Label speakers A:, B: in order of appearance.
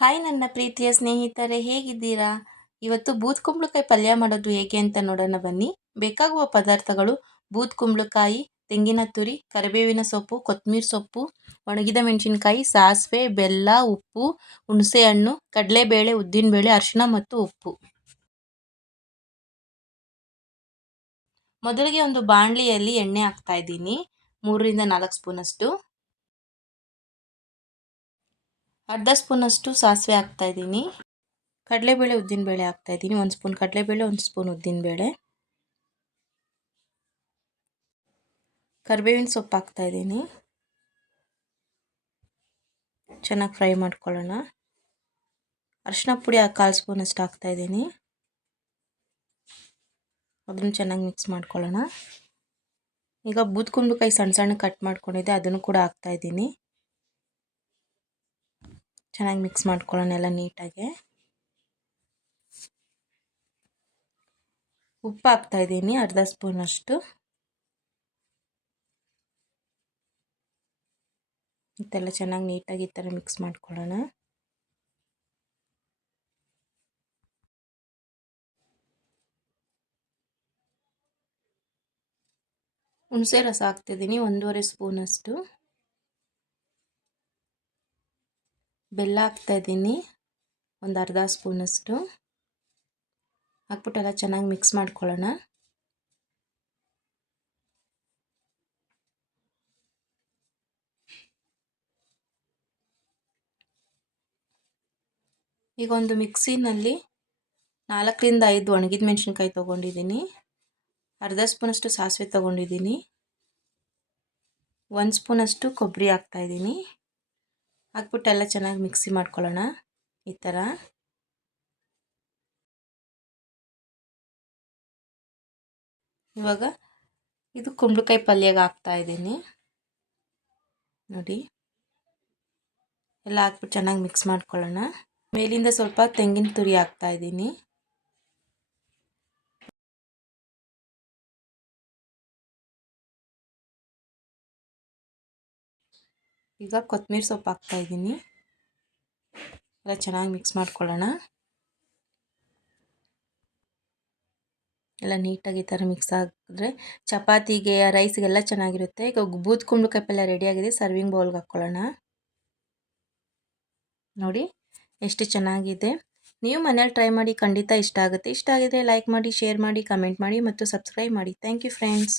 A: Hi ನನ್ನ ಪ್ರೀತಿಯ ಸ್ನೇಹಿತರೆ, ಹೇಗಿದ್ದೀರಾ? ಇವತ್ತು ಬೂತ್ ಕುಂಬಳಕಾಯಿ ಪಲ್ಯ ಮಾಡೋದು ಹೇಗೆ ಅಂತ ನೋಡೋಣ ಬನ್ನಿ. ಬೇಕಾಗುವ ಪದಾರ್ಥಗಳು ಬೂತ್ ಕುಂಬಳಕಾಯಿ, ತೆಂಗಿನ ತುರಿ, ಕರಿಬೇವಿನ ಸೊಪ್ಪು ಕೊತ್ತಂಬರಿ ಸೊಪ್ಪು, ಒಣಗಿದ ಮೆಣಸಿನಕಾಯಿ, ಸಾಸಿವೆ, ಬೆಲ್ಲ, ಉಪ್ಪು, ಹುಣಸೆಹಣ್ಣು, ಕಡಲೆಬೇಳೆ, ಉದ್ದಿನಬೇಳೆ ಅರಿಶಿನ ಮತ್ತು ಉಪ್ಪು. ಮೊದಲಿಗೆ ಒಂದು ಬಾಣಲಿಯಲ್ಲಿ ಎಣ್ಣೆ ಹಾಕ್ತಾ ಇದ್ದೀನಿ. ಮೂರರಿಂದ ನಾಲ್ಕು ಸ್ಪೂನಷ್ಟು. ಅರ್ಧ ಸ್ಪೂನಷ್ಟು ಸಾಸಿವೆ ಹಾಕ್ತಾಯಿದ್ದೀನಿ ಕಡಲೆಬೇಳೆ ಉದ್ದಿನಬೇಳೆ ಹಾಕ್ತಾಯಿದ್ದೀನಿ ಒಂದು ಸ್ಪೂನ್ ಕಡಲೆಬೇಳೆ, ಒಂದು ಸ್ಪೂನ್ ಉದ್ದಿನಬೇಳೆ ಕರಿಬೇವಿನ ಸೊಪ್ಪು ಹಾಕ್ತಾಯಿದ್ದೀನಿ ಚೆನ್ನಾಗಿ ಫ್ರೈ ಮಾಡ್ಕೊಳ್ಳೋಣ. ಅರಿಶಿನ ಪುಡಿ ಕಾಲು ಸ್ಪೂನಷ್ಟು ಹಾಕ್ತಾಯಿದ್ದೀನಿ ಅದನ್ನು ಚೆನ್ನಾಗಿ ಮಿಕ್ಸ್ ಮಾಡ್ಕೊಳ್ಳೋಣ. ಈಗ ಬೂದ್ಕುಂಬಳಕಾಯಿ ಸಣ್ಣ ಸಣ್ಣ ಕಟ್ ಮಾಡ್ಕೊಂಡಿದ್ದೆ, ಅದನ್ನು ಕೂಡ ಹಾಕ್ತಾಯಿದ್ದೀನಿ ಚೆನ್ನಾಗಿ ಮಿಕ್ಸ್ ಮಾಡ್ಕೊಳ್ಳೋಣ ಎಲ್ಲ ನೀಟಾಗೆ. ಉಪ್ಪು ಹಾಕ್ತಾಯಿದ್ದೀನಿ ಅರ್ಧ ಸ್ಪೂನಷ್ಟು ಮತ್ತೆಲ್ಲ ಚೆನ್ನಾಗಿ ನೀಟಾಗಿ ಈ ಥರ ಮಿಕ್ಸ್ ಮಾಡ್ಕೊಳ್ಳೋಣ. ಹುಣಸೆ ರಸ ಹಾಕ್ತಿದ್ದೀನಿ ಒಂದೂವರೆ ಸ್ಪೂನಷ್ಟು ಬೆಲ್ಲ ಹಾಕ್ತಾಯಿದ್ದೀನಿ. ಒಂದು ಅರ್ಧ ಸ್ಪೂನಷ್ಟು. ಹಾಕ್ಬಿಟ್ಟೆಲ್ಲ ಚೆನ್ನಾಗಿ ಮಿಕ್ಸ್ ಮಾಡ್ಕೊಳ್ಳೋಣ. ಈಗ ಒಂದು ಮಿಕ್ಸಿನಲ್ಲಿ ನಾಲ್ಕರಿಂದ ಐದು ಒಣಗಿದ ಮೆಣಸಿನ್ಕಾಯಿ ತೊಗೊಂಡಿದ್ದೀನಿ. ಅರ್ಧ ಸ್ಪೂನಷ್ಟು ಸಾಸಿವೆ ತೊಗೊಂಡಿದ್ದೀನಿ. ಒಂದು ಸ್ಪೂನಷ್ಟು ಕೊಬ್ಬರಿ ಹಾಕ್ತಾಯಿದ್ದೀನಿ. ಹಾಕ್ಬಿಟ್ಟು ಎಲ್ಲ ಚೆನ್ನಾಗಿ ಮಿಕ್ಸಿ ಮಾಡ್ಕೊಳ್ಳೋಣ. ಈ ಥರ. ಇವಾಗ ಇದು ಕುಂಬಳಕಾಯಿ ಪಲ್ಯಗೆ ಹಾಕ್ತಾ ಇದ್ದೀನಿ. ನೋಡಿ. ಎಲ್ಲ ಹಾಕ್ಬಿಟ್ಟು ಚೆನ್ನಾಗಿ ಮಿಕ್ಸ್ ಮಾಡ್ಕೊಳ್ಳೋಣ. ಮೇಲಿಂದ ಸ್ವಲ್ಪ ತೆಂಗಿನ ತುರಿ ಹಾಕ್ತಾ ಇದ್ದೀನಿ. ಈಗ ಕೊತ್ತಂಬರಿ ಸೊಪ್ಪು ಹಾಕ್ತಾಯಿದ್ದೀನಿ ಎಲ್ಲ ಚೆನ್ನಾಗಿ ಮಿಕ್ಸ್ ಮಾಡ್ಕೊಳ್ಳೋಣ. ಎಲ್ಲ ನೀಟಾಗಿ ಈ ಥರ ಮಿಕ್ಸ್ ಆಗಿದ್ರೆ ಚಪಾತಿಗೆ ರೈಸ್ಗೆಲ್ಲ ಚೆನ್ನಾಗಿರುತ್ತೆ. ಈಗ ಬೂದ್ ಕುಂಬಳಕಾಯಿ ಪಲ್ಯ ರೆಡಿಯಾಗಿದೆ ಸರ್ವಿಂಗ್ ಬೌಲ್ಗೆ ಹಾಕ್ಕೊಳ್ಳೋಣ. ನೋಡಿ, ಎಷ್ಟು ಚೆನ್ನಾಗಿದೆ. ನೀವು ಮನೇಲಿ ಟ್ರೈ ಮಾಡಿ ಖಂಡಿತ ಇಷ್ಟ ಆಗುತ್ತೆ. ಇಷ್ಟ ಆಗಿದ್ರೆ ಲೈಕ್ ಮಾಡಿ ಶೇರ್ ಮಾಡಿ ಕಮೆಂಟ್ ಮಾಡಿ ಮತ್ತು ಸಬ್ಸ್ಕ್ರೈಬ್ ಮಾಡಿ. Thank you friends